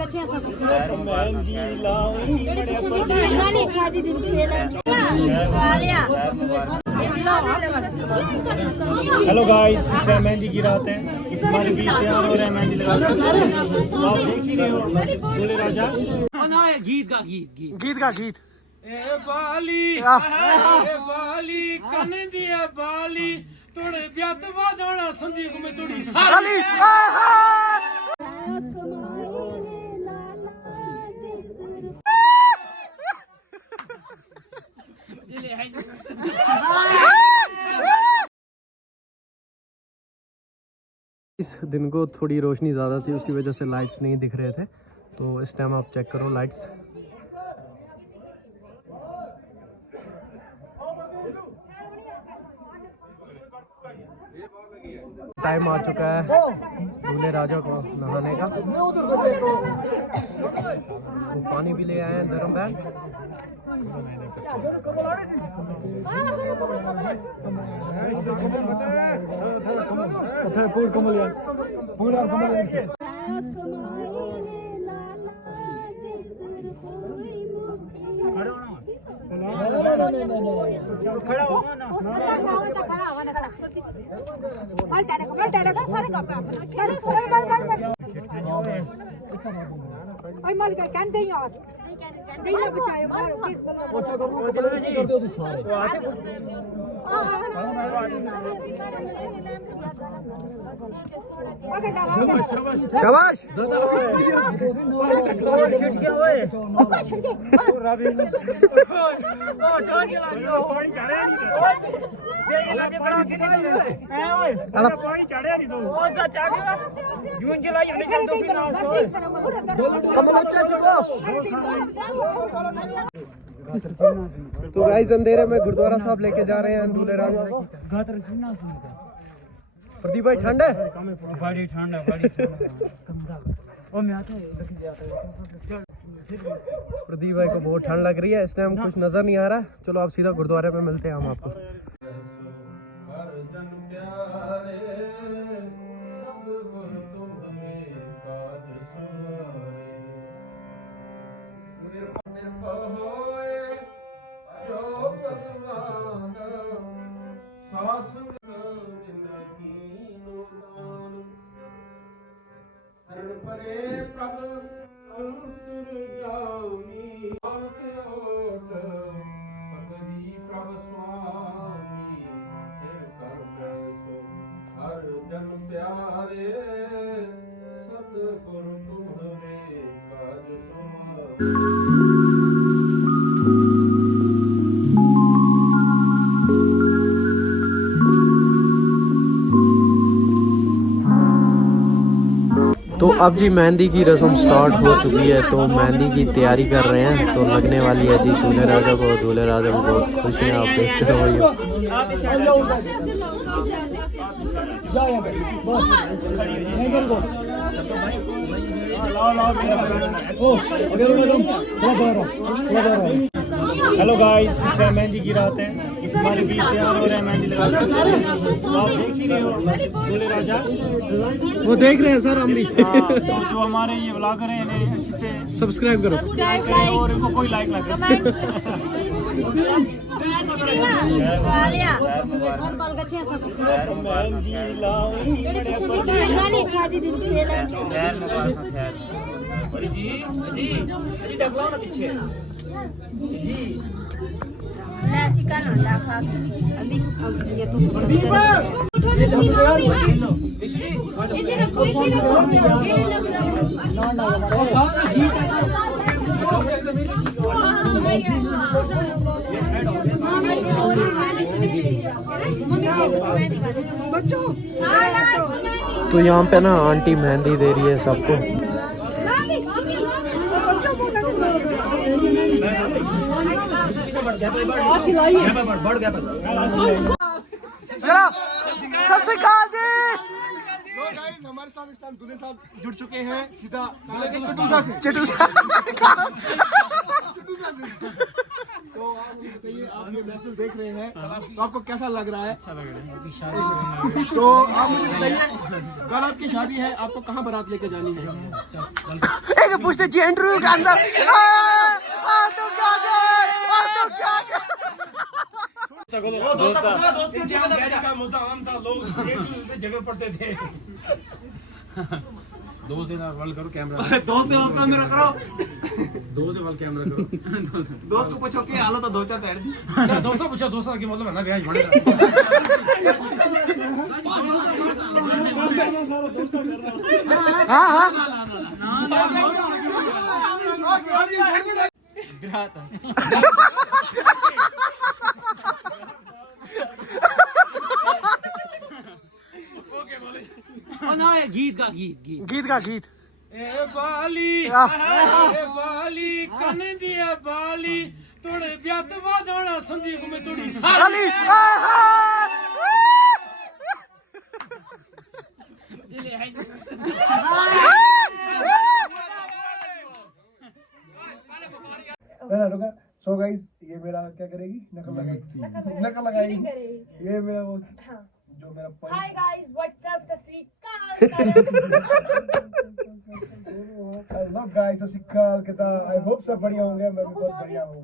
Hello guys, इस time mehndi की रात है। हमारे बीच तैयार हो रहे हैं मेहंदी लगा। आप देख ही रहे हो दूल्हे राजा। गीत का गीत ए बाली कने दिया बाली तोड़े ब्यात बादोना संदीप में तोड़ी साली। इस दिन को थोड़ी रोशनी ज़्यादा थी, उसकी वजह से लाइट्स नहीं दिख रहे थे। तो इस टाइम आप चेक करो लाइट्स। टाइम आ चुका है दूल्हे राजा को नहाने का। वो पानी भी ले आए हैं गर्म बैग। खड़ा होगा ना शाबाश। तो गाइस अंधेरे में गुरुद्वारा साहब लेके जा रहे हैं दूल्हे राजा। प्रदीप भाई ठंड है, बड़ी ठंड है, बड़ी प्रदीप भाई को बहुत ठंड लग रही है। इस टाइम कुछ नजर नहीं आ रहा। चलो आप सीधा गुरुद्वारे में मिलते हैं हम आपको। तो अब जी मेहंदी की रस्म स्टार्ट हो चुकी है। तो मेहंदी की तैयारी कर रहे हैं। तो लगने वाली है जी दूल्हे राजा को। दूल्हे राजा को बहुत खुश हैं, आप देखते हो। हेलो गाइस, इस टाइम मेहंदी की रात है। हमारे बीच तैयार हो रहे हैं मेहंदी लगा। आप देख ही रहे हो दूल्हे राजा। वो देख रहे हैं सर हम भी। तो जो हमारे ये व्लॉगर हैं इन्हें अच्छे से सब्सक्राइब करो और इनको कोई लाइक ना करे। तो यहाँ पे ना आंटी मेहंदी दे रही है सबको। हमारे साथ इस टाइम दूल्हे साहब जुड़ चुके हैं सीधा चटूसा से। तो आप बताइए आपने तस्वीर देख रहे हैं तो आपको कैसा लग रहा है? अच्छा लग रहा है। तो आप मुझे बताइए, कल आपकी शादी है, आपको कहाँ बारात लेके जानी है? पूछते जी इंटरव्यू के अंदर तो क्या का मुद्दा आम था, लोग एक दूसरे से झगड़ पड़ते थे। दो से ना वाल करो कैमरा, दोस्त से वाल कैमरा करो, दो से वाल कैमरा करो। दोस्त को पूछो कि हालत तो दो चार तैर दी। दोस्तों पूछो, दोस्तों की मतलब है ना ब्याज बढ़ेगा। गीत का गीत ए बाली कन दिया बाली तोड़े ब्यात बादोना संदीप में तोड़ी साली। सो गाइस, ये मेरा क्या करेगी? नकल लगाएगी, नकल लगाएगी। ये मेरा वो जो मेरा हाय गाइस, व्हाट्सएप, सत श्री अकाल। हेलो गाइस, सत श्री अकाल। आई होप सब बढ़िया होंगे, मैं भी बहुत बढ़िया हूँ।